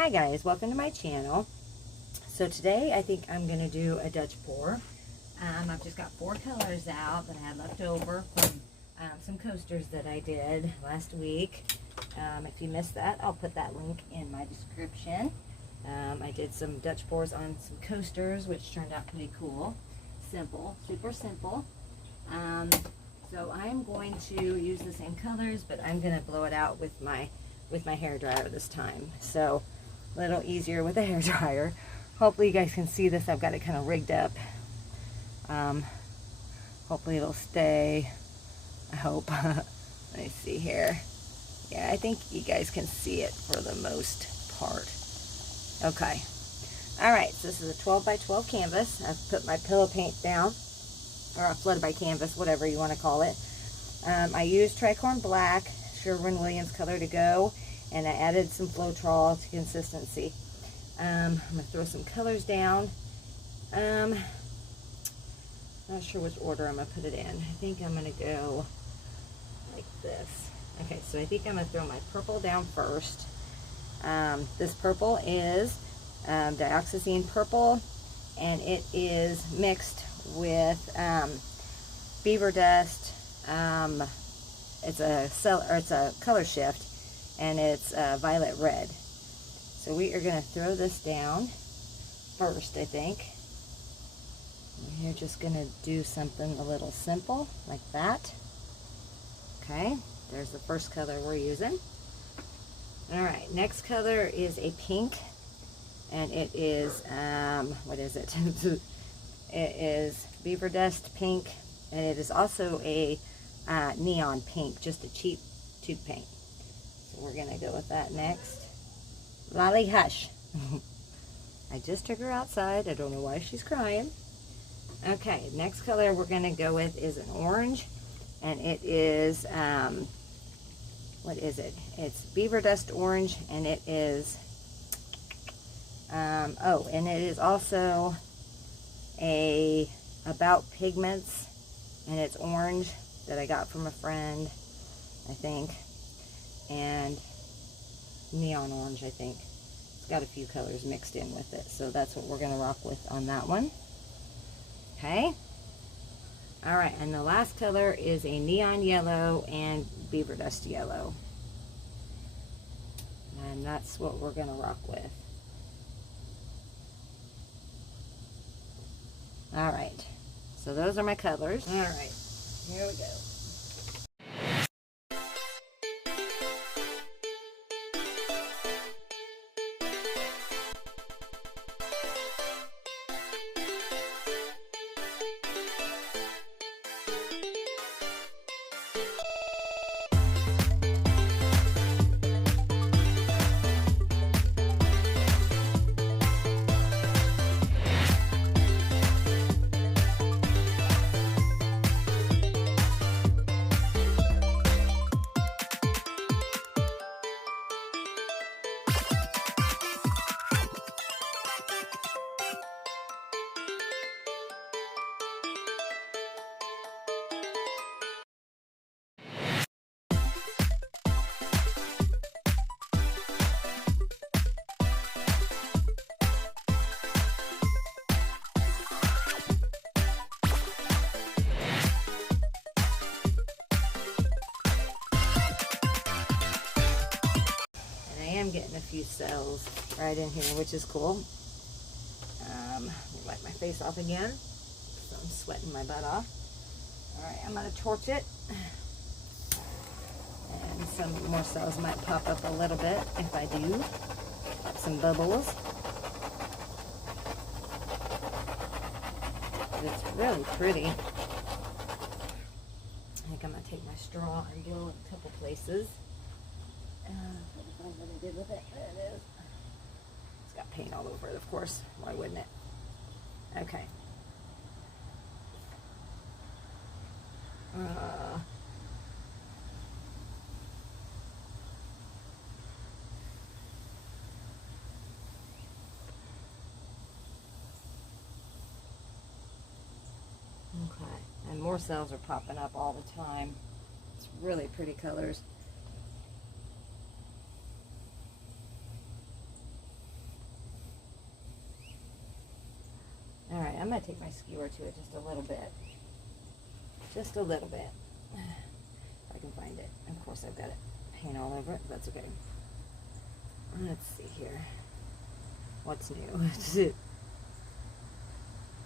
Hi guys, welcome to my channel. So today I think I'm going to do a Dutch pour. I've just got 4 colors out that I had left over from some coasters that I did last week. If you missed that, I'll put that link in my description. I did some Dutch pours on some coasters, which turned out pretty cool. Simple, super simple. So I'm going to use the same colors, but I'm going to blow it out with my hair dryer this time. So a little easier with a hair dryer. Hopefully you guys can see this. I've got it kind of rigged up. Hopefully it'll stay. I hope. Let me see here. Yeah, I think you guys can see it for the most part. Okay. Alright, so this is a 12 by 12 canvas. I've put my pillow paint down, or a flood by canvas, whatever you want to call it. I used tricorn black, Sherwin-Williams color to go, and I added some Floetrol to consistency. I'm going to throw some colors down. Not sure which order I'm going to put it in. I think I'm going to go like this. Okay, so I think I'm going to throw my purple down first. This purple is dioxazine purple, and it is mixed with beaver dust. It's a color shift, and it's violet red. So we are going to throw this down first, I think. We're just going to do something a little simple like that. Okay, there's the first color we're using. Alright, next color is a pink, and it is, what is it? It is beaver dust pink, and it is also a neon pink, just a cheap tube paint. So we're going to go with that next. Lolly Hush. I just took her outside. I don't know why she's crying. Okay, next color we're going to go with is an orange, and it is, what is it? It's beaver dust orange, and it is, oh, and it is also a About Pigments, and it's orange that I got from a friend, I think, and neon orange, I think. It's got a few colors mixed in with it, so that's what we're going to rock with on that one. Okay. Alright, and the last color is a neon yellow and beaver dust yellow. And that's what we're going to rock with. Alright, so those are my colors. Alright, here we go. I'm getting a few cells right in here, which is cool. Let me wipe my face off again, so I'm sweating my butt off. Alright, I'm going to torch it, and some more cells might pop up a little bit if I do. Pop some bubbles. But it's really pretty. I think I'm going to take my straw and blow in a couple places. What I did with it. There it is. It's got paint all over it, of course. Why wouldn't it? Okay. Okay. And more cells are popping up all the time. It's really pretty colors. I'm going to take my skewer to it just a little bit. Just a little bit. If I can find it. Of course, I've got it paint all over it. That's okay. Let's see here. What's new?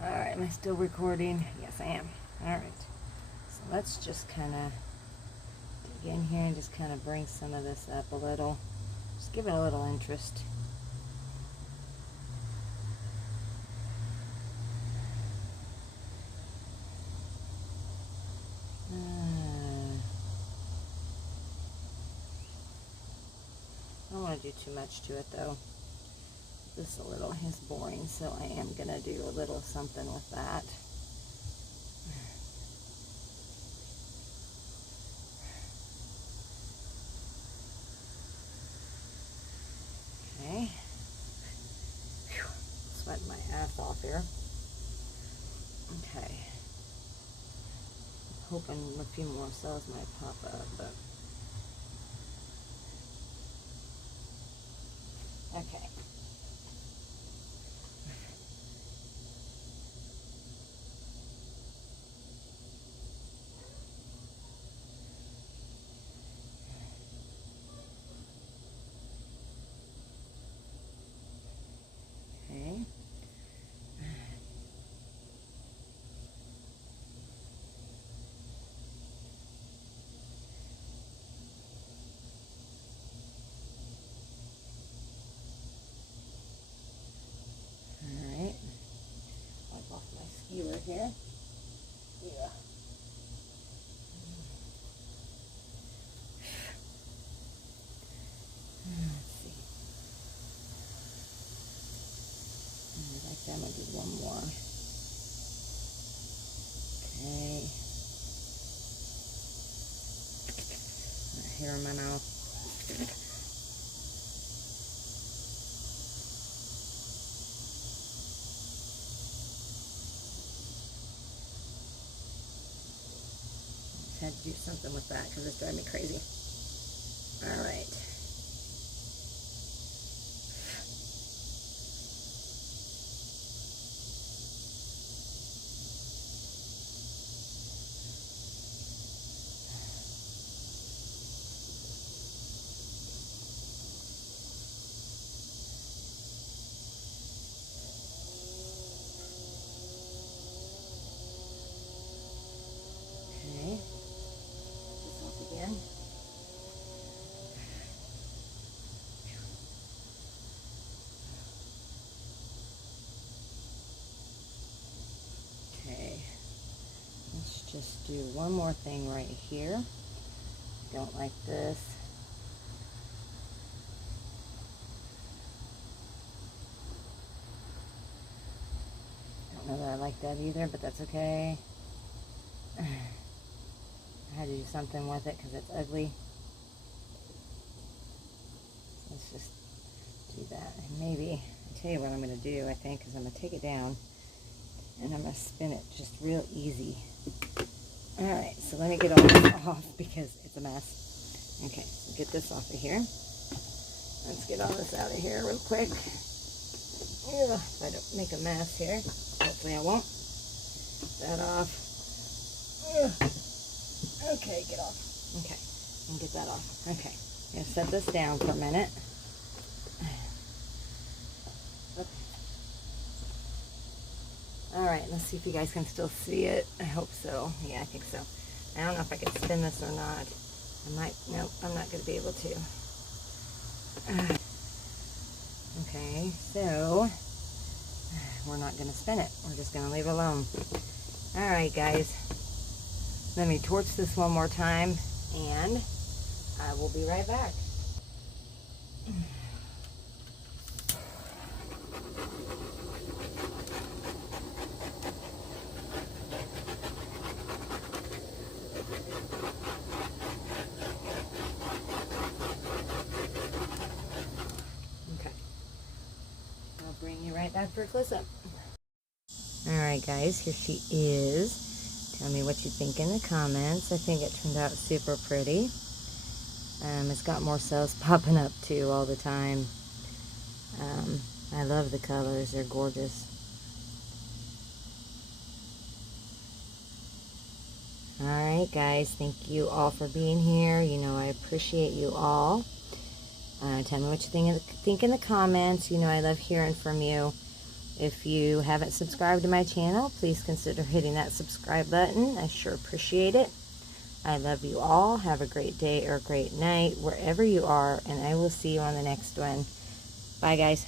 Alright, am I still recording? Yes, I am. Alright. So let's just kind of dig in here and just kind of bring some of this up a little. Just give it a little interest. I don't want to do too much to it though. This a little is boring, so I am going to do a little something with that. Okay. Whew. Sweating my ass off here. Okay. I'm hoping a few more cells might pop up, but okay. Okay. Alright. Wipe off my skewer here. Yeah. Let's see. Like that, I'm going to do one more. Okay. Hair in my mouth. Had to do something with that because it's driving me crazy. All right. Just do one more thing right here. Don't like this. Don't know that I like that either, but that's okay. I had to do something with it because it's ugly. Let's just do that. And maybe, I'll tell you what I'm going to do, I think, is I'm going to take it down and I'm going to spin it just real easy. Alright, so let me get all this off because it's a mess. Okay, so get this off of here. Let's get all this out of here real quick. Ugh, if I don't make a mess here. Hopefully I won't. That off. Ugh. Okay, get off. Okay, and get that off. Okay, I'm going to set this down for a minute. Alright, let's see if you guys can still see it. I hope so. Yeah, I think so. I don't know if I can spin this or not. I might, nope, I'm not going to be able to. Okay, so we're not going to spin it. We're just going to leave it alone. Alright, guys. Let me torch this one more time, and I will be right back. Back for a close-up. Alright guys, here she is. Tell me what you think in the comments. I think it turned out super pretty. It's got more cells popping up too all the time. I love the colors, they're gorgeous. Alright guys, thank you all for being here. You know I appreciate you all. Tell me what you think in the comments. You know I love hearing from you. If you haven't subscribed to my channel, please consider hitting that subscribe button. I sure appreciate it. I love you all. Have a great day or a great night wherever you are, and I will see you on the next one. Bye guys.